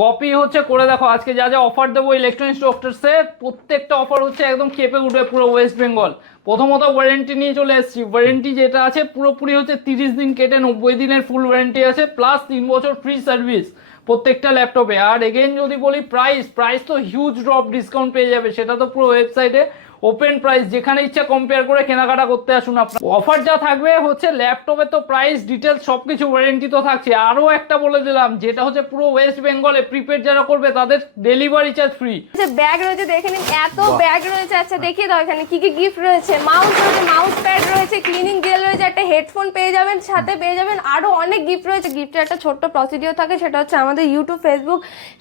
Copy হচ্ছে করে দেখো, আজকে যা যা অফার দেবো ইলেকট্রনিক্স ডক্টরসে প্রত্যেকটা অফার হচ্ছে একদম কেঁপে উঠবে পুরো ওয়েস্ট বেঙ্গল প্রথমত ওয়ারেন্টি নিয়ে চলে এসেছি। ওয়ারেন্টি যেটা আছে, পুরোপুরি হচ্ছে তিরিশ দিন কেটে নব্বই দিনের ফুল ওয়ারেন্টি আছে প্লাস তিন বছর ফ্রি সার্ভিস প্রত্যেকটা ল্যাপটপে আর এগেন যদি বলি প্রাইস প্রাইস তো হিউজ ড্রপ ডিসকাউন্ট পেয়ে যাবে, সেটা তো পুরো ওয়েবসাইটে ওপেন প্রাইস যেখানে ইচ্ছা কম্পেয়ার করে কেনাকাটা করতে আসুন আপনার। অফার যা থাকবে হচ্ছে ল্যাপটপে তো প্রাইস ডিটেলস সব কিছু ওয়ারেন্টি তো থাকছে। আরও একটা বলে দিলাম যেটা হচ্ছে পুরো ওয়েস্ট বেঙ্গলে প্রিপেড যারা করবে তাদের ডেলিভারি চার্জ ফ্রি ব্যাগ রয়েছে দেখে নিন। এত ব্যাগ রয়েছে আচ্ছা দেখিয়ে দাও এখানে। কি কি গিফট রয়েছে? মাউস রয়েছে মাউস প্যাড রয়েছে ক্লিনিং জেল রয়েছে, একটা হেডফোন পেয়ে যাবেন, সাথে পেয়ে যাবেন আরও অনেক গিফট রয়েছে। গিফটের একটা ছোট্ট প্রসিডিওর থাকে, সেটা হচ্ছে আমাদের ইউটিউব ফেসবুক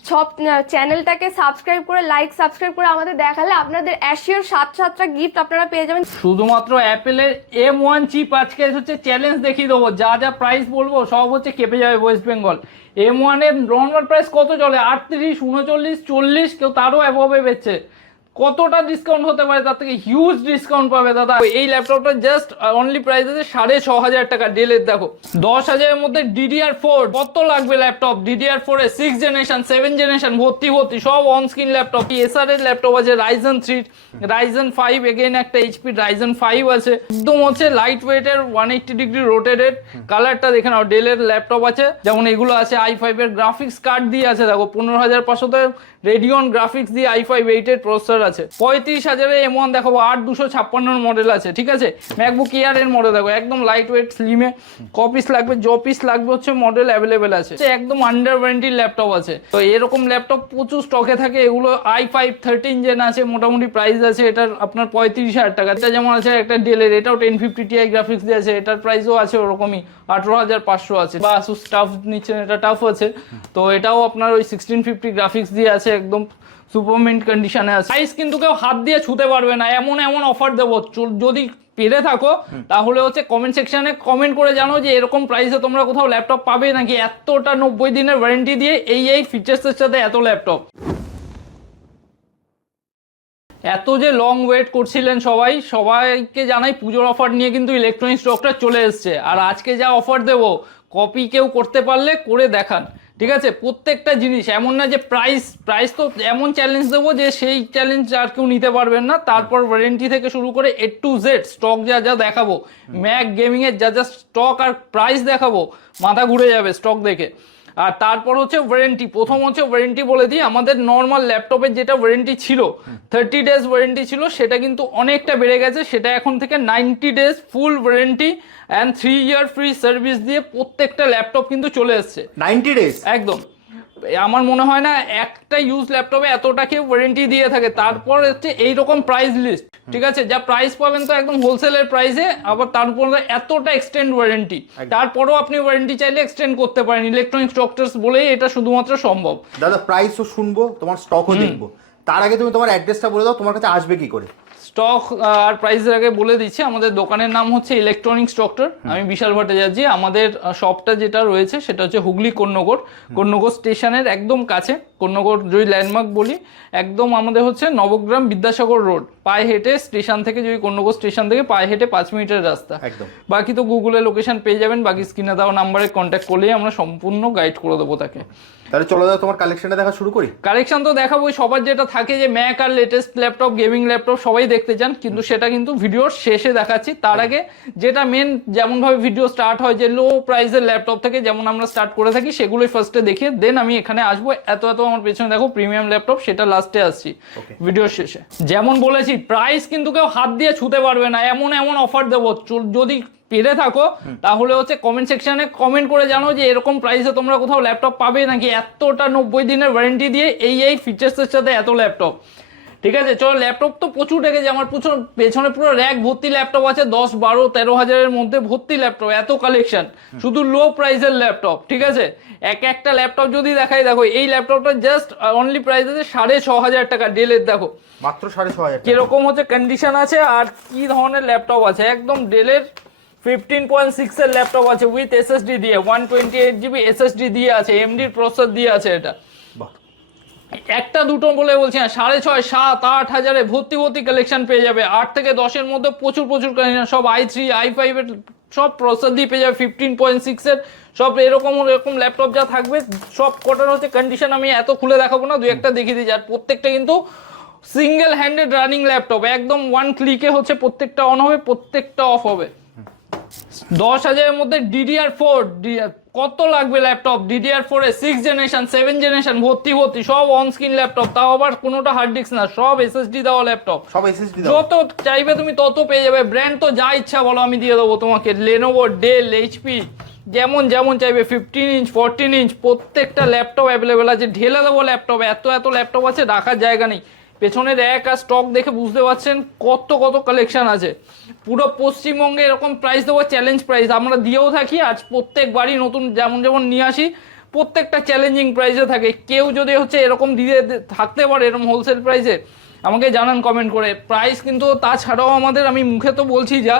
সব চ্যানেলটাকে সাবস্ক্রাইব করে লাইক সাবস্ক্রাইব করে আমাদের দেখালে আপনাদের অ্যাশিওর সাত সাতটা গিফট আপনারা পেয়ে যাবেন। শুধুমাত্র অ্যাপেলের এম ওয়ান চিপ আজকে হচ্ছে চ্যালেঞ্জ দেখিয়ে দেবো। যা যা প্রাইস বলব, সব হচ্ছে কেঁপে যাবে ওয়েস্ট বেঙ্গল এম ওয়ানের নর্মাল প্রাইস কত চলে? আটত্রিশ, উনচল্লিশ, চল্লিশ, কেউ তারও অ্যাভবে বেচছে। কতটা ডিসকাউন্ট হতে পারে তার থেকে হিউজ ডিসকাউন্ট পাবে দাদা? এই ল্যাপটপটা জাস্ট অনলি প্রাইস আছে সাড়ে ছ হাজার টাকা ডেলের দেখো। দশ হাজারের মধ্যে ডিডিআর ফোর কত লাগবে ল্যাপটপ ডিডিআর ফোর এর সিক্স জেনারেশন সেভেন জেনারেশন ভর্তি ভর্তি, সব অন স্ক্রিন ল্যাপটপ এসআর এর ল্যাপটপ আছে? Ryzen three Ryzen five again একটা এইচপি রাইজেন ফাইভ আছে। একদম হচ্ছে লাইট ওয়েটের ওয়ান এইটটি ডিগ্রি রোটেটেড কালারটা দেখে নাও। ডেলের ল্যাপটপ আছে। যেমন এগুলো আছে আই ফাইভ এর গ্রাফিক্স কার্ড দিয়ে আছে। দেখো, পনেরো হাজার পাঁচশোতে রেডিয়ন গ্রাফিক্স দিয়ে আই ফাইভ এইটের প্রসেসর আছে। পঁয়ত্রিশ হাজারে এম ওয়ান দেখাবো, আট দুশো ছাপ্পান্নর মডেল আছে, ঠিক আছে? ম্যাকবুক ইয়ার এর মডেল দেখো একদম লাইট ওয়েট স্লিমে কপিস লাগবে জ পিস লাগবে, হচ্ছে মডেল অ্যাভেলেবেল আছে। একদম আন্ডার ওয়ারেন্টির ল্যাপটপ আছে। তো এরকম ল্যাপটপ প্রচুর স্টকে থাকে, এগুলো আই ফাইভ থার্টিন জেন আছে, মোটামুটি প্রাইস আছে, এটার আপনার পঁয়ত্রিশ হাজার টাকা। এটা যেমন আছে, একটা ডেলের এটাও টেন ফিফটি টিআই গ্রাফিক্স দিয়ে আছে, এটার প্রাইসও আছে ওরকমই, আঠেরো হাজার পাঁচশো আছে। বা টাফ নিচ্ছেন, এটা টাফ আছে। তো এটাও আপনার ওই সিক্সটিন ফিফটি গ্রাফিক্স দিয়ে আছে। একদম সুপারমিন্ট কন্ডিশনে আছে। প্রাইস কিন্তু কেউ হাত দিয়ে ছুতে পারবে না এমন এমন অফার দেবো। যদি পেরে থাকো তাহলে হচ্ছে কমেন্ট সেকশনে কমেন্ট করে জানো যে এরকম প্রাইসে তোমরা কোথাও ল্যাপটপ পাবে নাকি? এতটা নব্বই দিনের ওয়ারেন্টি দিয়ে এই এই ফিচার্সের সাথে এত ল্যাপটপ এত যে লং ওয়েট করছিলেন সবাই সবাইকে জানাই পুজোর অফার নিয়ে কিন্তু ইলেকট্রনিক্স স্টকটা চলে এসছে। আর আজকে যা অফার দেব কপি কেউ করতে পারলে করে দেখান। ঠিক আছে? প্রত্যেকটা জিনিস এমন না যে প্রাইস প্রাইস তো এমন চ্যালেঞ্জ দেবো যে সেই চ্যালেঞ্জ আর কেউ নিতে পারবেন না। তারপর ওয়ারেন্টি থেকে শুরু করে এ টু জেড স্টক যা যা দেখাবো ম্যাক গেমিংয়ের যা যা স্টক আর প্রাইস দেখাবো মাথা ঘুরে যাবে স্টক দেখে। আর তারপর হচ্ছে ওয়ারেন্টি প্রথম হচ্ছে ওয়ারেন্টি বলে দিই আমাদের নর্মাল ল্যাপটপের যেটা ওয়ারেন্টি ছিল থার্টি ডেজ ওয়ারেন্টি ছিল সেটা কিন্তু অনেকটা বেড়ে গেছে। সেটা এখন থেকে ninety days full warranty and three year free service দিয়ে প্রত্যেকটা ল্যাপটপ কিন্তু চলে এসছে। নাইনটি ডেজ একদম। আমার মনে হয় না একটা ইউজ ল্যাপটপে এতটা কেউ ওয়ারেন্টি দিয়ে থাকে। তারপর হচ্ছে এইরকম প্রাইস লিস্ট ঠিক আছে? যা প্রাইস পাবেন তো একদম হোলসেলের প্রাইসে আবার তারপর এতটা এক্সটেন্ড ওয়ারেন্টি তারপরেও আপনি ওয়ারেন্টি চাইলে এক্সটেন্ড করতে পারেন। ইলেকট্রনিক্স ডক্টরস বলেই এটা শুধুমাত্র সম্ভব। দাদা প্রাইসও শুনব তোমার স্টকও দেখব। তার আগে তুমি তোমার অ্যাড্রেসটা বলে দাও তোমার কাছে আসবে কি করে? স্টক আর প্রাইসের আগে বলে দিচ্ছি আমাদের দোকানের নাম হচ্ছে ইলেকট্রনিক্স ডক্টর আমি বিশাল ভট্টাচার্য আমাদের শপটা যেটা রয়েছে সেটা হচ্ছে হুগলি কন্যগর কন্যগর স্টেশনের একদম কাছে। কন্যগর যদি ল্যান্ডমার্ক বলি একদম আমাদের হচ্ছে নবগ্রাম বিদ্যাসাগর রোড পায়ে হেঁটে স্টেশন থেকে যদি কন্যগর স্টেশন থেকে পায়ে হেঁটে পাঁচ মিনিটের রাস্তা। একদম। বাকি তো গুগলে লোকেশন পেয়ে যাবেন বাকি স্ক্রিনে দেওয়া নাম্বারে কন্ট্যাক্ট করলেই আমরা সম্পূর্ণ গাইড করে দেবো তাকে। তাহলে চলো দাদা তোমার কালেকশনটা দেখা শুরু করি। কালেকশন তো দেখাবো সবার যেটা থাকে যে ম্যাক আর লেটেস্ট ল্যাপটপ গেমিং ল্যাপটপ সবাই দেখতে চান কিন্তু সেটা কিন্তু ভিডিওর শেষে দেখাচ্ছি। তার আগে যেটা মেন যেমনভাবে ভিডিও স্টার্ট হয় যে লো প্রাইসের ল্যাপটপ থেকে যেমন আমরা স্টার্ট করে থাকি সেগুলোই ফার্স্টে দেখিয়ে দেন আমি এখানে আসব এত এত আমার পেছনে দেখো প্রিমিয়াম ল্যাপটপ সেটা লাস্টে আসছি. ভিডিওর শেষে। যেমন বলেছি প্রাইস কিন্তু কেউ হাত দিয়ে ছুতে পারবে না। এমন এমন অফার দেবো। যদি পেরে থাকো তাহলে হচ্ছে কমেন্ট সেকশনে কমেন্ট করে জানো যে এরকম প্রাইসে তোমরা কোথাও ল্যাপটপ পাবে নাকি? এতটা নব্বই দিনের ওয়ারেন্টি দিয়ে এই এই ফিচার্সের সাথে এত ল্যাপটপ ঠিক আছে চলো ল্যাপটপ তো প্রচুর রেখেছে আমার প্রচুর পেছনে পুরো র্যাক ভর্তি ল্যাপটপ আছে দশ বারো তেরো হাজারের মধ্যে ভর্তি ল্যাপটপ এত কালেকশন শুধু লো প্রাইসের ল্যাপটপ ঠিক আছে? এক একটা ল্যাপটপ যদি দেখাই দেখো এই ল্যাপটপটা জাস্ট অনলি প্রাইস আছে সাড়ে ছ হাজার টাকা ডেলের দেখো। মাত্র সাড়ে ছ হাজার কীরকম হচ্ছে কন্ডিশন আছে আর কি ধরনের ল্যাপটপ আছে? একদম ডেলের ফিফটিন পয়েন্ট সিক্স এর ল্যাপটপ আছে উইথ এসএসডি দিয়ে one twenty eight GB SSD দিয়ে আছে এমডির প্রসেসর দিয়ে আছে এটা। একটা দুটো বলে বলছি না, সাড়ে ছয়, সাত, আট হাজারে ভর্তি ভর্তি কালেকশন পেয়ে যাবে। আট থেকে দশের মধ্যে প্রচুর প্রচুর কালেকশন সব আই থ্রি আই ফাইভের সব প্রসেসর দিয়ে পেয়ে যাবে ফিফটিন পয়েন্ট সিক্সের সব এরকম এরকম ল্যাপটপ যা থাকবে, সব কটার হচ্ছে কন্ডিশন আমি এত খুলে দেখাবো না, দু একটা দেখিয়ে দিই। আর প্রত্যেকটা কিন্তু সিঙ্গেল হ্যান্ডেড রানিং ল্যাপটপ একদম ওয়ান ক্লিকে হচ্ছে প্রত্যেকটা অন হবে, প্রত্যেকটা অফ হবে। দশ হাজারের মধ্যে ডিডিআর ফোর কত লাগবে ল্যাপটপ ডিডিআর ফোর এ সিক্স জেনারেশন সেভেন জেনারেশন ভর্তি ভর্তি সব অন স্ক্রিন ল্যাপটপ তাও আবার কোনোটা হার্ড ডিস্ক না সব এসএসডি দেওয়া ল্যাপটপ সব এসএসডি যত চাইবে তুমি তত পেয়ে যাবে। ব্র্যান্ড তো যা ইচ্ছা বলো আমি দিয়ে দেবো তোমাকে। লেনোভো ডেল এইচপি যেমন যেমন চাইবে ফিফটিন ইঞ্চ ফোরটিন ইঞ্চ প্রত্যেকটা ল্যাপটপ অ্যাভেলেবেল আছে। ঢেলে দেবো ল্যাপটপ এত এত ল্যাপটপ আছে রাখার জায়গা নেই। পেছনের এক আর স্টক দেখে বুঝতে পারছেন কত কত কালেকশন আছে। পুরো পশ্চিমবঙ্গে এরকম প্রাইস দেবো চ্যালেঞ্জ প্রাইস আমরা দিয়েও থাকি, আজ প্রত্যেকবারই নতুন যেমন যেমন নিয়ে আসি, প্রত্যেকটা চ্যালেঞ্জিং প্রাইসে থাকে। কেউ যদি হচ্ছে এরকম দিয়ে থাকতে পারে, এরকম হোলসেল প্রাইসে আমাকে জানান কমেন্ট করে। প্রাইস কিন্তু তাছাড়াও আমাদের, আমি মুখে তো বলছি যা,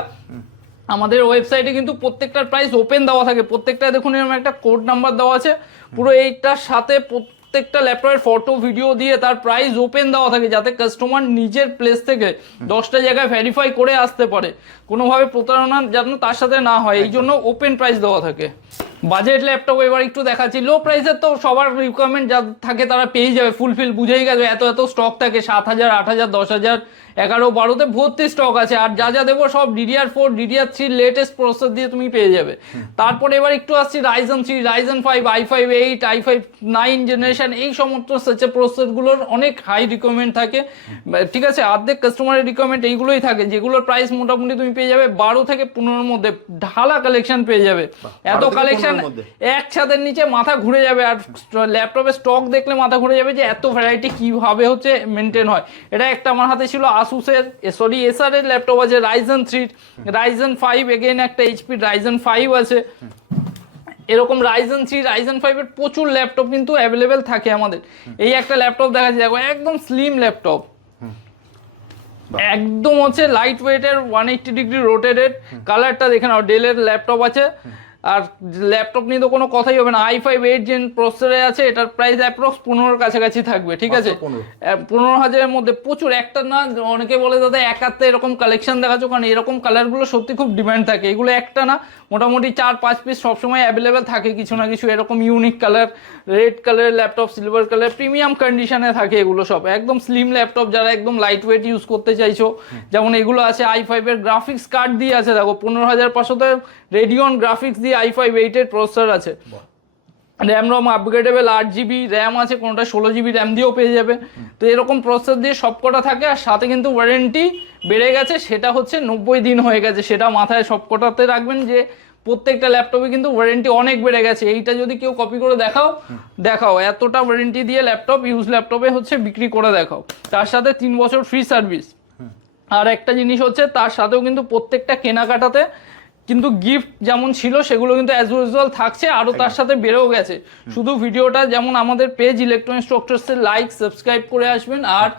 আমাদের ওয়েবসাইটে কিন্তু প্রত্যেকটার প্রাইস ওপেন দেওয়া থাকে। প্রত্যেকটা দেখুন, এরকম একটা কোড নাম্বার দেওয়া আছে। পুরো এইটার সাথে প্রত্যেকটা ল্যাপটপের ফটো ভিডিও দিয়ে তার প্রাইস ওপেন দেওয়া থাকে যাতে কাস্টমার নিজের প্লেস থেকে দশটা জায়গায় ভেরিফাই করে আসতে পারে। কোনোভাবে প্রতারণা যেন তার সাথে না হয় এই জন্য ওপেন প্রাইস দেওয়া থাকে। বাজেট ল্যাপটপ এবার একটু দেখাচ্ছি। লো প্রাইসের তো সবার রিকোয়ারমেন্ট যা থাকে তারা পেয়ে যাবে ফুলফিল বুঝেই গেছে এত এত স্টক থাকে সাত হাজার আট হাজার দশ হাজার এগারো বারোতে ভর্তি স্টক আছে আর যা যা দেবো সব DDR four DDR three latest processor দিয়ে তুমি পেয়ে যাবে। তারপরে এবার একটু আসছি Ryzen three Ryzen five i five eight i five nine generation এই সমস্ত হচ্ছে প্রসেসরগুলোর অনেক হাই রিকোয়ারমেন্ট থাকে। ঠিক আছে অর্ধেক কাস্টমারের রিকোয়ারমেন্ট এইগুলোই থাকে যেগুলোর প্রাইস মোটামুটি তুমি পেয়ে যাবে বারো থেকে পনেরোর মধ্যে ঢালা কালেকশন পেয়ে যাবে। এত 12 কালেকশন এক ছাদের নিচে মাথা ঘুরে যাবে আর ল্যাপটপের স্টক দেখলে মাথা ঘুরে যাবে যে এত ভ্যারাইটি কীভাবে হচ্ছে মেনটেন হয়। এটা একটা আমার হাতে ছিল আসুসের সরি এসআর এর ল্যাপটপ আছে Ryzen three Ryzen five again একটা এইচপি রাইজন ফাইভ আছে। এরকম রাইজন থ্রি রাইজন ফাইভের প্রচুর ল্যাপটপ কিন্তু অ্যাভেলেবেল থাকে আমাদের। এই একটা ল্যাপটপ দেখা দেখাচ্ছি দেখো, একদম স্লিম ল্যাপটপ একদম হচ্ছে লাইট ওয়েটের ওয়ান এইট্টি ডিগ্রি রোটেটেড কালারটা দেখে নাও ডেলের ল্যাপটপ আছে। আর ল্যাপটপ নিয়ে তো কোনো কথাই হবে না। আই ফাইভ এইট জেন প্রসেসরে আছে এটার প্রাইস অ্যাপ্রক্স পনেরোর কাছাকাছি থাকবে ঠিক আছে? মাত্র 15 আহ, পনেরো হাজারের মধ্যে প্রচুর। একটা না অনেকে বলে দাদা একাত্তে এরকম কালেকশন দেখাচ্ছ কারণ এরকম কালারগুলো সত্যি খুব ডিমান্ড থাকে। এগুলো একটা না মোটামুটি চার পাঁচ পিস সবসময় অ্যাভেলেবেল থাকে কিছু না কিছু। এরকম ইউনিক কালার রেড কালারের ল্যাপটপ সিলভার কালার প্রিমিয়াম কন্ডিশনে থাকে এগুলো সব। একদম স্লিম ল্যাপটপ যারা একদম লাইট ওয়েট ইউজ করতে চাইছো। যেমন এগুলো আছে আই ফাইভের গ্রাফিক্স কার্ড দিয়ে আছে। দেখো পনেরো হাজার পাঁচশোতে রেডিয়ন গ্রাফিক্স দিয়ে আই ফাইভ এইটের প্রসেসর আছে। র্যাম রম আপগ্রেডেবল আট জিবি র্যাম আছে কোনোটা ষোলো জিবি র্যাম দিয়েও পেয়ে যাবে তো এরকম প্রসেসর দিয়ে সবকটা থাকে আর সাথে কিন্তু ওয়ারেন্টি বেড়ে গেছে সেটা হচ্ছে নব্বই দিন হয়ে গেছে। সেটা মাথায় সবকটাতে রাখবেন যে প্রত্যেকটা ল্যাপটপে কিন্তু ওয়ারেন্টি অনেক বেড়ে গেছে। এইটা যদি কেউ কপি করে দেখাও দেখাও। এতটা ওয়ারেন্টি দিয়ে ল্যাপটপ ইউজ ল্যাপটপে হচ্ছে বিক্রি করে দেখাও। তার সাথে তিন বছর ফ্রি সার্ভিস আর একটা জিনিস হচ্ছে তার সাথেও কিন্তু প্রত্যেকটা কেনাকাটাতে কিন্তু গিফট যেমন ছিল সেগুলো কিন্তু অ্যাজ ইউজুয়াল থাকছে আরও তার সাথে বেড়েও গেছে। শুধু ভিডিওটা যেমন আমাদের পেজ ইলেকট্রনিক স্ট্রাকচার্সের লাইক সাবস্ক্রাইব করে আসবেন আর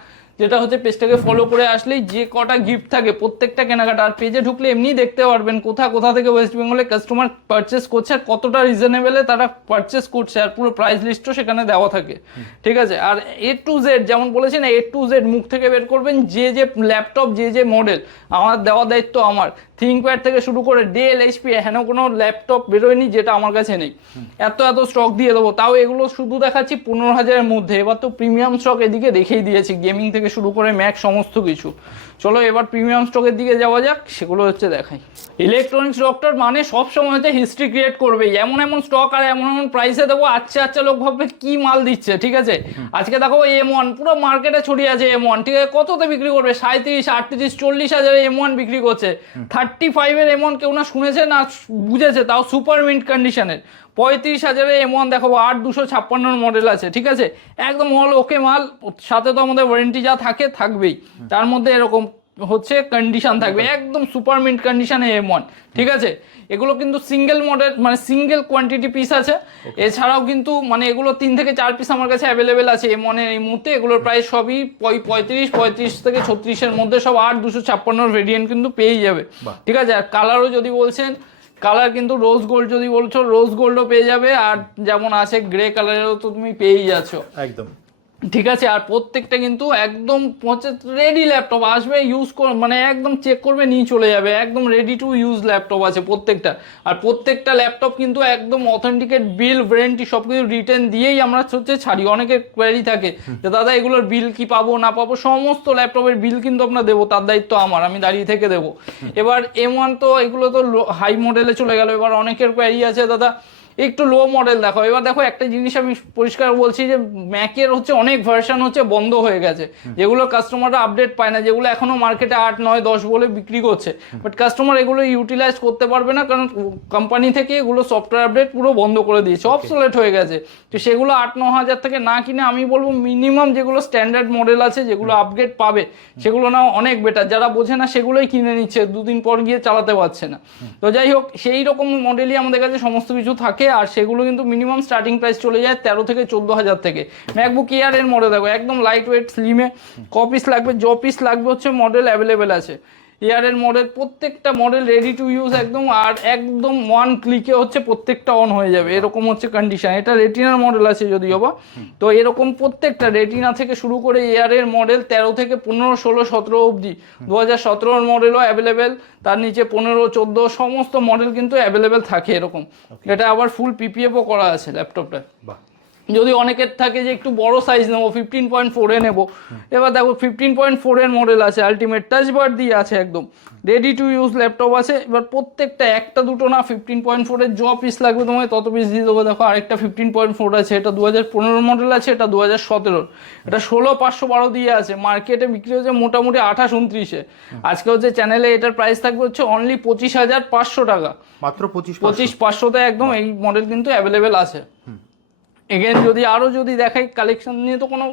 যেটা হচ্ছে পেজটাকে ফলো করে আসলেই যে কটা গিফট থাকে প্রত্যেকটা কেনাকাটা আর পেজে ঢুকলে এমনি দেখতে পারবেন কোথা কোথা থেকে ওয়েস্ট বেঙ্গলে কাস্টমার পারচেস করছে আর কতটা রিজনেবলে তারা পারচেস করছে আর পুরো প্রাইস লিস্টও সেখানে দেওয়া থাকে। ঠিক আছে? আর এ টু জেড যেমন বলেছেন এ টু জেড মুখ থেকে বের করবেন যে যে ল্যাপটপ যে যে মডেল আমার দেওয়া দায়িত্ব আমার। থিঙ্কপ্যাড থেকে শুরু করে ডেল এইচপি হেন কোনো ল্যাপটপ বেরোয়নি যেটা আমার কাছে নেই। এত এত স্টক দিয়ে দেবো। তাও এগুলো শুধু দেখাচ্ছি পনেরো হাজারের মধ্যে। এবার তো প্রিমিয়াম স্টক এদিকে দেখেই দিয়েছি। গেমিং থেকে শুরু করে ম্যাক সমস্ত কিছু। চলো এবার প্রিমিয়াম স্টকের দিকে যাওয়া যাক সেগুলো হচ্ছে দেখাই। ইলেকট্রনিক্স ডক্টর মানে সব সময় হচ্ছে হিস্ট্রি ক্রিয়েট করবে এমন এমন স্টক আর এমন এমন প্রাইসে দেবো আচ্ছা আচ্ছা লোক ভাববে কি মাল দিচ্ছে ঠিক আছে? আজকে দেখো এম ওয়ান পুরো মার্কেটে ছড়িয়ে আছে এম ওয়ান ঠিক আছে? কততে বিক্রি করবে? সাঁত্রিশ আটত্রিশ চল্লিশ হাজারে এম ওয়ান বিক্রি করছে। থার্টি ফাইভের এম ওয়ান কেউ না শুনেছে না বুঝেছে তাও সুপার মিন্ট কন্ডিশনের পঁয়ত্রিশ হাজারে এম ওয়ান দেখাবো আট দুশো ছাপ্পান্নর মডেল আছে ঠিক আছে? একদম অল ওকে মাল সাথে তো আমাদের ওয়ারেন্টি যা থাকে থাকবেই। তার মধ্যে এরকম হচ্ছে কন্ডিশন থাকবে একদম সুপার মিন্ট কন্ডিশনে এম ওয়ান ঠিক আছে? এগুলো কিন্তু সিঙ্গেল মডেল মানে সিঙ্গেল কোয়ান্টিটি পিস আছে। এছাড়াও কিন্তু মানে এগুলো তিন থেকে চার পিস আমার কাছে অ্যাভেলেবেল আছে এম ওয়ানের এই মুহূর্তে। এগুলোর প্রায় সবই পঁয়- পঁয়ত্রিশ পঁয়ত্রিশ থেকে ছত্রিশের মধ্যে সব আট দুশো ছাপ্পান্নর ভেরিয়েন্ট কিন্তু পেয়েই যাবে। ঠিক আছে? আর কালারও যদি বলছেন কালার কিন্তু রোজ গোল্ড যদি বলছো রোজ গোল্ডও পেয়ে যাবে, আর যেমন আছে গ্রে কালারেরও তো তুমি পেয়েই যাচ্ছ। একদম। ঠিক আছে আর প্রত্যেকটা কিন্তু একদম রেডি ল্যাপটপ আসবে ইউজ কর মানে একদম চেক করবে নিয়ে চলে যাবে। একদম রেডি টু ইউজ ল্যাপটপ আছে প্রত্যেকটা। আর প্রত্যেকটা ল্যাপটপ কিন্তু একদম অথেন্টিকেট বিল ওয়ারেন্টি সব কিছু রিটার্ন দিয়েই আমরা হচ্ছে ছাড়ি। অনেকের কোয়ারি থাকে যে দাদা এগুলোর বিল কি পাবো না পাবো? সমস্ত ল্যাপটপের বিল কিন্তু আপনার দেবো তার দায়িত্ব আমার আমি দাঁড়িয়ে থেকে দেবো। এবার এম ওয়ান তো এগুলো তো হাই মডেলে চলে গেল। এবার অনেকের কোয়ারি আছে দাদা একটু লো মডেল দেখো এবার দেখো একটা জিনিস আমি পরিষ্কার বলছি যে ম্যাকের হচ্ছে অনেক ভার্সন হচ্ছে বন্ধ হয়ে গেছে। যেগুলো কাস্টমাররা আপডেট পায় না যেগুলো এখনও মার্কেটে আট নয় দশ বলে বিক্রি করছে। বাট কাস্টমার এগুলো ইউটিলাইজ করতে পারবে না কারণ কোম্পানি থেকে এগুলো সফটওয়্যার আপডেট পুরো বন্ধ করে দিয়েছে অবসোলেট হয়ে গেছে। তো সেগুলো আট ন হাজার থেকে না কিনে আমি বলব মিনিমাম যেগুলো স্ট্যান্ডার্ড মডেল আছে যেগুলো আপগ্রেড পাবে সেগুলো না অনেক বেটার যারা বোঝে না সেগুলোই কিনে নিচ্ছে দুদিন পর গিয়ে চালাতে পারছে না। তো যাই হোক সেই রকম মডেলই আমাদের কাছে সমস্ত কিছু থাকে। আর সেগুলো কিন্তু মিনিমাম স্টার্টিং প্রাইস চলে যায় তেরো থেকে চোদ্দ হাজার থেকে। ম্যাকবুক ইয়ার এর মডেল দেখো, একদম লাইট ওয়েট স্লিমে ক পিস লাগবে? জ পিস লাগবে হচ্ছে মডেল অ্যাভেলেবেল আছে। এয়ারের মডেল প্রত্যেকটা মডেল রেডি টু ইউজ একদম আর একদম ওয়ান ক্লিকে হচ্ছে প্রত্যেকটা অন হয়ে যাবে। এরকম হচ্ছে কন্ডিশন এটা রেটিনার মডেল আছে যদিও বা। তো এরকম প্রত্যেকটা রেটিনা থেকে শুরু করে এয়ারের মডেল তেরো থেকে পনেরো ষোলো সতেরো অবধি। দু হাজার সতেরোর মডেলও অ্যাভেলেবেল তার নিচে পনেরো চোদ্দ সমস্ত মডেল কিন্তু অ্যাভেলেবেল থাকে এরকম। এটা আবার ফুল পিপিএফও করা আছে ল্যাপটপটা যদি অনেকের থাকে যে একটু বড় সাইজ নেব ফিফটিন পয়েন্ট ফোরে নেব। এবার দেখো ফিফটিন পয়েন্ট ফোরের মডেল আছে আলটিমেট টাচ বার দিয়ে আছে একদম। রেডি টু ইউজ ল্যাপটপ আছে এবার প্রত্যেকটা একটা দুটো না ফিফটিন পয়েন্ট ফোরের য পিস লাগবে তোমায় তত পিস দিয়ে দেবো। দেখো আরেকটা ফিফটিন পয়েন্ট ফোর আছে এটা দু হাজার পনেরো মডেল আছে এটা দু হাজার সতেরোর। এটা ষোলো পাঁচশো বারো দিয়ে আছে মার্কেটে বিক্রি হচ্ছে মোটামুটি আঠাশ উনত্রিশে। আজকে হচ্ছে চ্যানেলে এটার প্রাইস থাকবে হচ্ছে অনলি পঁচিশ হাজার পাঁচশো টাকা। মাত্র পঁচিশ পঁচিশ। পাঁচশোতে একদম এই মডেল কিন্তু অ্যাভেলেবেল আছে। এগেন যদি আরও যদি দেখাই কালেকশন নিয়ে তো কোনো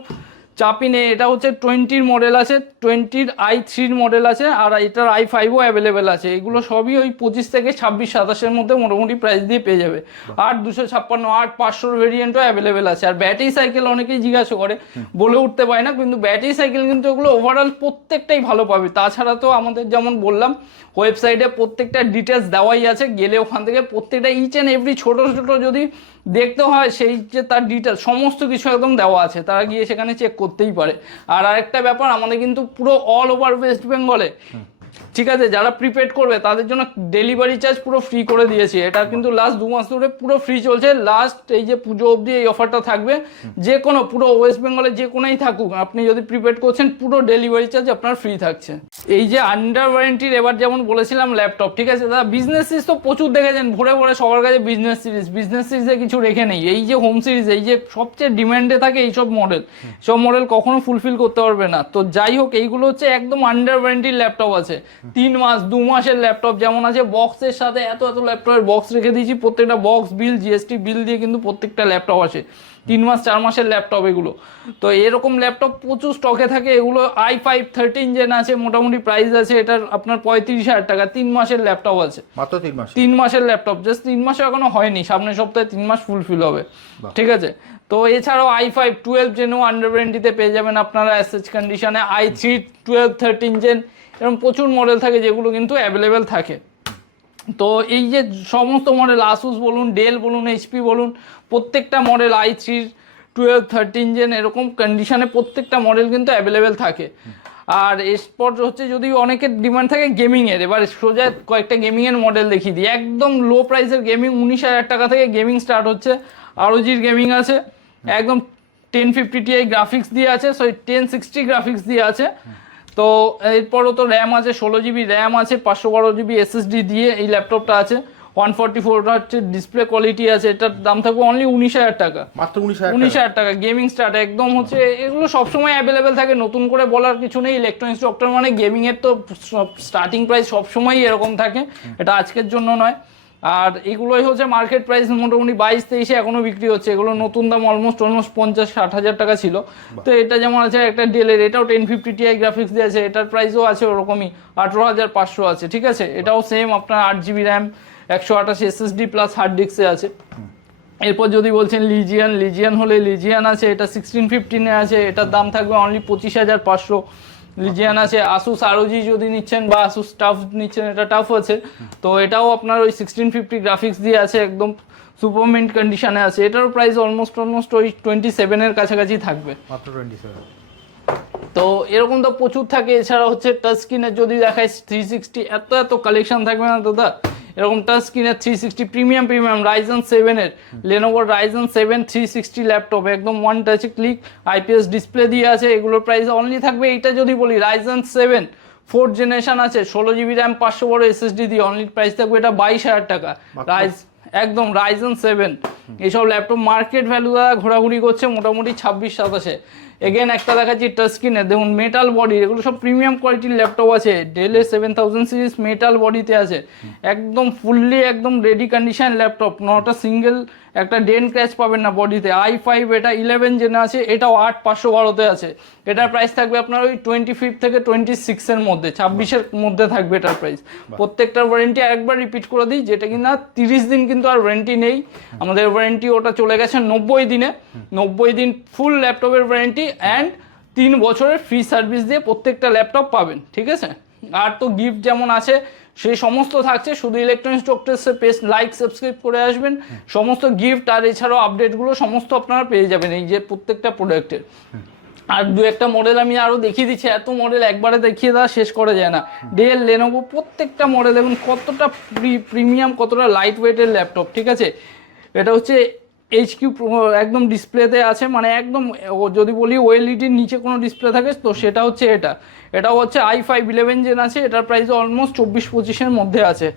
চাপই নেই। এটা হচ্ছে টোয়েন্টির মডেল আছে টোয়েন্টির আই থ্রির মডেল আছে আর এটার আই ফাইভও অ্যাভেলেবেল আছে। এগুলো সবই ওই পঁচিশ থেকে ছাব্বিশ সাতাশের মধ্যে মোটামুটি প্রাইস দিয়ে পেয়ে যাবে। আট দুশো ছাপ্পান্ন আট পাঁচশোর ভেরিয়েন্টও অ্যাভেলেবেল আছে। আর ব্যাটারি সাইকেল অনেকেই জিজ্ঞাসা করে বলে উঠতে পারে না কিন্তু ব্যাটারি সাইকেল কিন্তু এগুলো ওভারঅল প্রত্যেকটাই ভালো পাবে। তাছাড়া তো আমাদের যেমন বললাম ওয়েবসাইটে প্রত্যেকটা ডিটেলস দেওয়াই আছে। গেলে ওখান থেকে প্রত্যেকটা ইচ অ্যান্ড এভরি ছোটো ছোটো যদি দেখতে হয় সেই যে তার ডিটেল সমস্ত কিছু একদম দেওয়া আছে। তারা গিয়ে সেখানে চেক করতেই পারে। আর আরেকটা ব্যাপার, আমাদের কিন্তু পুরো অল ওভার ওয়েস্ট বেঙ্গলে ঠিক আছে, যারা প্রিপেড করবে, তাদের জন্য ডেলিভারি চার্জ পুরো ফ্রি করে দিয়েছি। এটা কিন্তু লাস্ট দু মাস ধরে পুরো ফ্রি চলছে। লাস্ট এই যে পুজো অবধি এই অফারটা থাকবে। যে কোনো পুরো ওয়েস্ট বেঙ্গলে যে কোনোই থাকুক, আপনি যদি প্রিপেড করছেন, পুরো ডেলিভারি চার্জ আপনার ফ্রি থাকছে। এই যে আন্ডার ওয়ারেন্টির এবার যেমন বলেছিলাম ল্যাপটপ ঠিক আছে? দাদা বিজনেস সিরিজ তো প্রচুর দেখেছেন। ভরে ভরে সবার কাছে বিজনেস সিরিজ বিজনেস সিরিজে কিছু রেখে নেই। এই যে হোম সিরিজ এই যে সবচেয়ে ডিমান্ডে থাকে এইসব মডেল সব মডেল কখনো ফুলফিল করতে পারবে না। তো যাই হোক, এইগুলো হচ্ছে একদম আন্ডার ওয়ারেন্টির ল্যাপটপ আছে। তিন মাস দু মাসের ল্যাপটপ যেমন আছে বক্সের সাথে এত এত ল্যাপটপের বক্স রেখে দিয়েছি প্রত্যেকটা বক্স বিল জিএসটি বিল দিয়ে কিন্তু প্রত্যেকটা ল্যাপটপ আসে। তিন মাস চার মাসের ল্যাপটপ এগুলো। তো এরকম ল্যাপটপ প্রচুর স্টকে থাকে এগুলো আই ফাইভ থার্টিন জেন আছে মোটামুটি প্রাইস আছে এটার আপনার পঁয়ত্রিশ হাজার টাকা। তিন মাসের ল্যাপটপ আছে। মাত্র তিন মাস? তিন মাসের ল্যাপটপ জাস্ট তিন মাসে এখনও হয়নি সামনের সপ্তাহে তিন মাস ফুলফিল হবে। ঠিক আছে? তো এছাড়াও আই ফাইভ টুয়েলভ জেনও আন্ডার ওয়ারেন্টিতে পেয়ে যাবেন আপনারা এসএচ কন্ডিশনে i three twelve thirteen gen এরকম প্রচুর মডেল থাকে যেগুলো কিন্তু অ্যাভেলেবেল থাকে। তো এই যে সমস্ত মডেল আসুস বলুন ডেল বলুন এইচপি বলুন, প্রত্যেকটা মডেল আই থ্রির টুয়েলভ থার্টিন জেন এরকম কন্ডিশনে প্রত্যেকটা মডেল কিন্তু অ্যাভেলেবেল থাকে। আর এরপর হচ্ছে যদি অনেকের ডিমান্ড থাকে গেমিংয়ের এবার সোজা কয়েকটা গেমিংয়ের মডেল দেখিয়ে দিই। একদম লো প্রাইসের গেমিং উনিশ হাজার টাকা থেকে গেমিং স্টার্ট হচ্ছে। আরোজির গেমিং আছে, একদম টেন ফিফটি টিআই গ্রাফিক্স দিয়ে আছে সরি টেন সিক্সটি গ্রাফিক্স দিয়ে আছে। তো এরপরও তো র্যাম আছে ষোলো জিবি র্যাম আছে পাঁচশো বারো জিবি এসএসডি দিয়ে এই ল্যাপটপটা আছে। ওয়ান ফর্টি ফোরটা হচ্ছে ডিসপ্লে কোয়ালিটি আছে এটার দাম থাকবে অনলি উনিশ হাজার টাকা। মাত্র উনিশ হাজার উনিশ হাজার টাকা গেমিং স্টার্ট একদম হচ্ছে এগুলো সবসময় অ্যাভেলেবেল থাকে নতুন করে বলার কিছু নেই ইলেকট্রনিক্স ডক্টর মানে গেমিংয়ের এর তো স্টার্টিং প্রাইস সবসময়ই এরকম থাকে এটা আজকের জন্য নয়। আর এগুলোই হচ্ছে মার্কেট প্রাইস মোটামুটি বাইশ তেইশে এখনও বিক্রি হচ্ছে। এগুলো নতুন দাম অলমোস্ট অলমোস্ট পঞ্চাশ ষাট হাজার টাকা ছিল। তো এটা যেমন আছে একটা ডেলের এটাও টেন ফিফটি টিআই গ্রাফিক্স দিয়ে আছে। এটার প্রাইসও আছে ওরকমই আঠেরো হাজার পাঁচশো আছে ঠিক আছে? এটাও সেম আপনার আট জিবি র্যাম একশো আঠাশ এসএসডি প্লাস হার্ড ডিস্কে আছে। এরপর যদি বলছেন লিজিয়ান লিজিয়ান হলে লিজিয়ান আছে এটা সিক্সটিন ফিফটিনে আছে এটার দাম থাকবে অনলি পঁচিশ হাজার পাঁচশো। লিজিয়ান আছে আসুস আরোজি যদি নিচ্ছেন বা আসুস টাফ নিচ্ছেন এটা টাফ আছে। তো এটাও আপনার ওই সিক্সটিন ফিফটি গ্রাফিক্স দিয়ে আছে একদম সুপার মিন্ট কন্ডিশনে আছে। এটারও প্রাইস অলমোস্ট অলমোস্ট ওই টোয়েন্টি সেভেনের কাছাকাছি থাকবে। মাত্র টোয়েন্টি সেভেন তো এরকম তো প্রচুর থাকে। এছাড়া হচ্ছে টাচ স্ক্রিনের যদি দেখায় থ্রি সিক্সটি এত এত কালেকশন থাকবে না দাদা এরকম টাচ স্ক্রিনের three sixty premium premium Ryzen সেভেনের লেনোভোর Ryzen seven three sixty laptop একদম ওয়ান টাচে ক্লিক আইপিএস ডিসপ্লে দিয়ে আছে এগুলোর প্রাইস অনলি থাকবে এইটা যদি বলি রাইজন সেভেন ফোর্থ জেনারেশন আছে ষোলো জিবি র্যাম পাঁচশো বড় এসএসডি দিয়ে অনলি প্রাইস থাকবে এটা বাইশ হাজার টাকা। রাইজ একদম রাইজন সেভেন এইসব ল্যাপটপ মার্কেট ভ্যালু দ্বারা ঘোরাঘুরি করছে মোটামুটি ছাব্বিশ সাতাশে। এগেন একটা দেখাচ্ছি টাচ স্ক্রিনে দেখুন মেটাল বডি এগুলো সব প্রিমিয়াম কোয়ালিটির ল্যাপটপ আছে। ডেলের সেভেন থাউজেন্ড সিরিজ মেটাল বডিতে আছে। একদম ফুললি একদম রেডি কন্ডিশন ল্যাপটপ নটা সিঙ্গেল একটা ডেন ক্র্যাচ পাবেন না বডিতে আই ফাইভ এটা ইলেভেন জেনে আছে এটাও আট পাঁচশো বারোতে আছে। এটার প্রাইস থাকবে আপনার ওই টোয়েন্টি ফিফ থেকে টোয়েন্টি সিক্সের মধ্যে ছাব্বিশের মধ্যে থাকবে এটার প্রাইস প্রত্যেকটার ওয়ারেন্টি একবার রিপিট করে দিই যেটা কিনা তিরিশ দিন কিন্তু আর ওয়ারেন্টি নেই। আমাদের ওয়ারেন্টি ওটা চলে গেছে নব্বই দিনে। নব্বই দিন ফুল ল্যাপটপের ওয়ারেন্টি অ্যান্ড তিন বছরের ফ্রি সার্ভিস দিয়ে প্রত্যেকটা ল্যাপটপ পাবেন, ঠিক আছে? আর তো গিফট যেমন আছে সেই সমস্ত থাকছে, শুধু ইলেকট্রনিক্স ডক্টরসের পেজ লাইক সাবস্ক্রাইব করে আসবেন। সমস্ত গিফট আর এছাড়াও আপডেটগুলো সমস্ত আপনারা পেয়ে যাবেন এই যে প্রত্যেকটা প্রোডাক্টের আর দু একটা মডেল আমি আরও দেখিয়ে দিচ্ছি, এত মডেল একবারে দেখিয়ে দেওয়া শেষ করা যায় না। ডেল লেনোভো প্রত্যেকটা মডেল দেখুন কতটা প্রিমিয়াম কতটা লাইট ওয়েটের ল্যাপটপ ঠিক আছে? এটা হচ্ছে এইচ কিউ একদম ডিসপ্লেতে আছে মানে একদম যদি বলি ওএলইডির নিচে কোনো ডিসপ্লে থাকে তো সেটা হচ্ছে এটা। এটাও হচ্ছে আই ফাইভ ইলেভেন জেন আছে এটার প্রাইস অলমোস্ট চব্বিশ পঁচিশের মধ্যে আছে।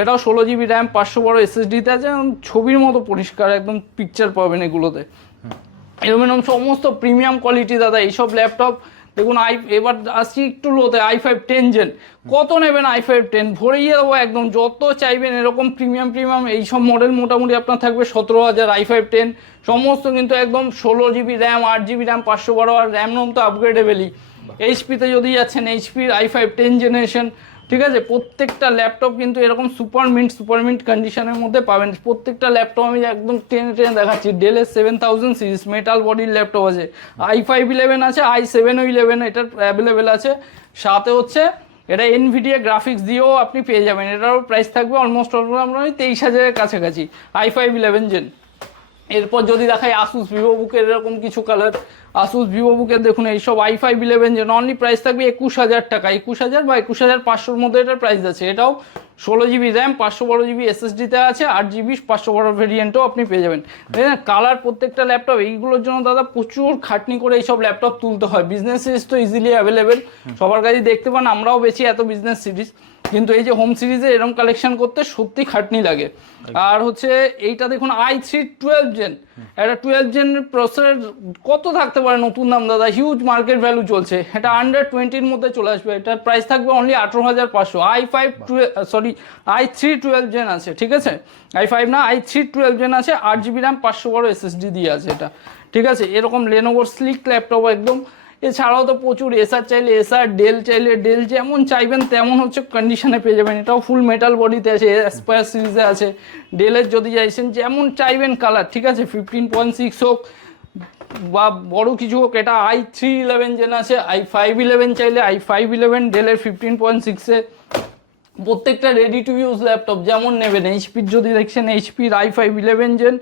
এটাও ষোলো জিবি র্যাম পাঁচশো বড় এসএসডিতে আছে এবং ছবির মতো পরিষ্কার একদম পিকচার পাবেন এগুলোতে। এরকম সমস্ত প্রিমিয়াম কোয়ালিটি দাদা এইসব ল্যাপটপ দেখুন আই এবার আসছি একটু লোতে আই ফাইভ টেন জেন কত নেবেন আই ফাইভ টেন ভরিয়ে দেবো একদম যত চাইবেন এরকম প্রিমিয়াম প্রিমিয়াম এই সব মডেল মোটামুটি আপনার থাকবে সতেরো হাজার আই ফাইভ টেন সমস্ত কিন্তু একদম ষোলো জিবি র্যাম আট জিবি র্যাম পাঁচশো বারো আর র্যাম রোম তো আপগ্রেডেবেলই এইচপিতে যদি যাচ্ছেন এইচপির আই ফাইভ টেন জেনারেশন ঠিক আছে? প্রত্যেকটা ল্যাপটপ কিন্তু এরকম সুপার মিন্ট সুপার মিন্ট কন্ডিশনের মধ্যে পাবেন। প্রত্যেকটা ল্যাপটপ আমি একদম টেনে টেনে দেখাচ্ছি। ডেলের সেভেন থাউজেন্ড সিরিজ মেটাল বডির ল্যাপটপ আছে। আই ফাইভ ইলেভেন আছে আই সেভেনও ইলেভেন এটার অ্যাভেলেবেল আছে। সাথে হচ্ছে, এটা এনভিডিয়া গ্রাফিক্স দিয়েও আপনি পেয়ে যাবেন। এটারও প্রাইস থাকবে অলমোস্ট অলমোস্ট আমরা ওই তেইশ হাজারের কাছাকাছি। আই ফাইভ ইলেভেন জেন এরপর যদি দেখাই আসুস ভিভো বুকের এরকম কিছু কালার আসুস ভিভো বুকের দেখুন এইসব আই ফাইভ ইলেভেন যে অনলি প্রাইস থাকবে একুশ হাজার টাকা। একুশ হাজার বা একুশ হাজার পাঁচশোর মধ্যে এটার প্রাইস আছে। এটাও ষোলো জিবি র্যাম পাঁচশো বারো জিবি এসএসডিতে আছে আট জিবি পাঁচশো বারো ভেরিয়েন্টও আপনি পেয়ে যাবেন। দেখেন কালার প্রত্যেকটা ল্যাপটপ এইগুলোর জন্য দাদা প্রচুর খাটনি করে এইসব ল্যাপটপ তুলতে হয়। বিজনেস সিরিজ তো ইজিলি অ্যাভেলেবেল সবার কাছে দেখতে পান আমরাও বেশি এত বিজনেস সিরিজ কিন্তু এই যে হোম সিরিজে এরকম কালেকশন করতে সত্যি খাটনি লাগে। আর হচ্ছে এইটা দেখুন আই থ্রি টুয়েলভ জেন একটা টুয়েলভ জেন প্রসেসর কত থাকতে পারে নতুন দাম দাদা? হিউজ মার্কেট ভ্যালু চলছে। এটা আন্ডার টোয়েন্টির মধ্যে চলে আসবে। এটার প্রাইস থাকবে অনলি আঠেরো হাজার পাঁচশো। I five sorry i three twelve gen আছে ঠিক আছে? আই ফাইভ না আই থ্রি টুয়েলভ জেন আছে আট জিবি র্যাম পাঁচশো বড় এসএসডি দিয়ে আছে এটা। ঠিক আছে? এরকম লেনোভোর স্লিক ল্যাপটপ একদম। এছাড়াও তো প্রচুর এসআর চাইলে এসআর, ডেল চাইলে ডেল, যেমন চাইবেন তেমন হচ্ছে কন্ডিশনে পেয়ে যাবেন। এটাও ফুল মেটাল বডিতে আছে অ্যাসপায়ার সিরিজে আছে। ডেলের যদি চাইছেন, যেমন চাইবেন কালার ঠিক আছে? ফিফটিন পয়েন্ট সিক্স হোক বা বড় কিছু হোক, এটা আই থ্রি ইলেভেন যেন আছে আই ফাইভ ইলেভেন চাইলে আই ফাইভ ইলেভেন ডেলের ফিফটিন পয়েন্ট সিক্সে প্রত্যেকটা রেডি টু ইউজ ল্যাপটপ যেমন নেবেন এইচপির যদি দেখছেন এইচপির i five eleven gen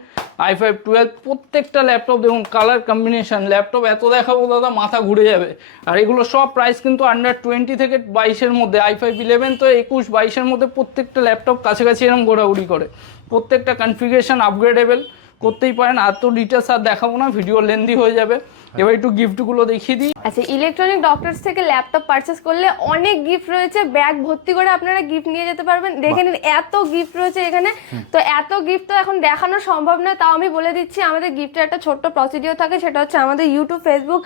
i five twelve প্রত্যেকটা ল্যাপটপ দেখুন কালার কম্বিনেশন ল্যাপটপ এত দেখাবো দাদা, মাথা ঘুরে যাবে। আর এগুলো সব প্রাইস কিন্তু আন্ডার টোয়েন্টি থেকে বাইশের মধ্যে আই ফাইভ ইলেভেন তো একুশ বাইশের মধ্যে প্রত্যেকটা ল্যাপটপ কাছাকাছি এরকম ঘোরাঘুরি করে। প্রত্যেকটা কনফিগারেশন আপগ্রেডেবল করতেই পারেন। আর তো ডিটেলস আর দেখাবো না ভিডিও লেন্দি হয়ে যাবে। এবার একটু গিফটগুলো দেখিয়ে দিই। আচ্ছা ইলেকট্রনিক ডক্টরস থেকে ল্যাপটপ পারচেস করলে অনেক গিফট রয়েছে। ব্যাগ ভর্তি করে আপনারা গিফট নিয়ে যেতে পারবেন। দেখে নিন এত গিফট রয়েছে এখানে। তো এত গিফট তো এখন দেখানো সম্ভব নয়। তাও আমি বলে দিচ্ছি আমাদের গিফটের একটা ছোট্ট প্রসিডিও থাকে। সেটা হচ্ছে আমাদের ইউটিউব ফেসবুক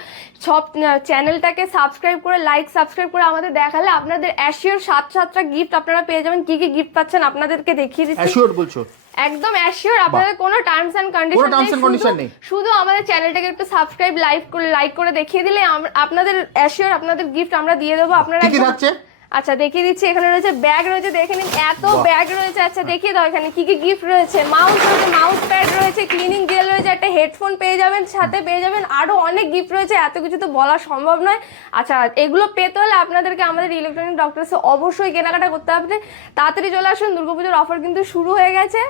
সব চ্যানেলটাকে সাবস্ক্রাইব করে লাইক সাবস্ক্রাইব করে আমাদের দেখালে আপনাদের অ্যাশিওর সাত সাতটা গিফট আপনারা পেয়ে যাবেন। কি কি গিফট পাচ্ছেন আপনাদেরকে দেখিয়ে দিচ্ছি। অ্যাসিওর বলছো? একদম অ্যাসিওর আপনাদের কোনো টার্মস এন্ড কোনো টার্মস এন্ড কন্ডিশন নেই। শুধু আমাদের চ্যানেলটাকে একটু সাবস্ক্রাইব লাইক করে লাইক করে দেখিয়ে দিলে আপনাদের অ্যাসিওর আপনাদের গিফট আমরা দিয়ে দেবো আপনারা কি যাচ্ছে থাকছে আচ্ছা দেখিয়ে দিচ্ছি এখানে রয়েছে ব্যাগ রয়েছে দেখে নিন এত ব্যাগ রয়েছে। আচ্ছা দেখিয়ে দাও এখানে কি কি গিফট রয়েছে। মাউস রয়েছে মাউস প্যাড রয়েছে ক্লিনিং জেল রয়েছে একটা হেডফোন পেয়ে যাবেন সাথে পেয়ে যাবেন আরও অনেক গিফট রয়েছে এত কিছু তো বলা সম্ভব নয়। আচ্ছা এগুলো পেতে হলে আপনাদেরকে আমাদের ইলেকট্রনিক ডক্টরসে অবশ্যই কেনাকাটা করতে হবে। তাড়াতাড়ি চলে আসুন দুর্গাপুজোর অফার কিন্তু শুরু হয়ে গেছে।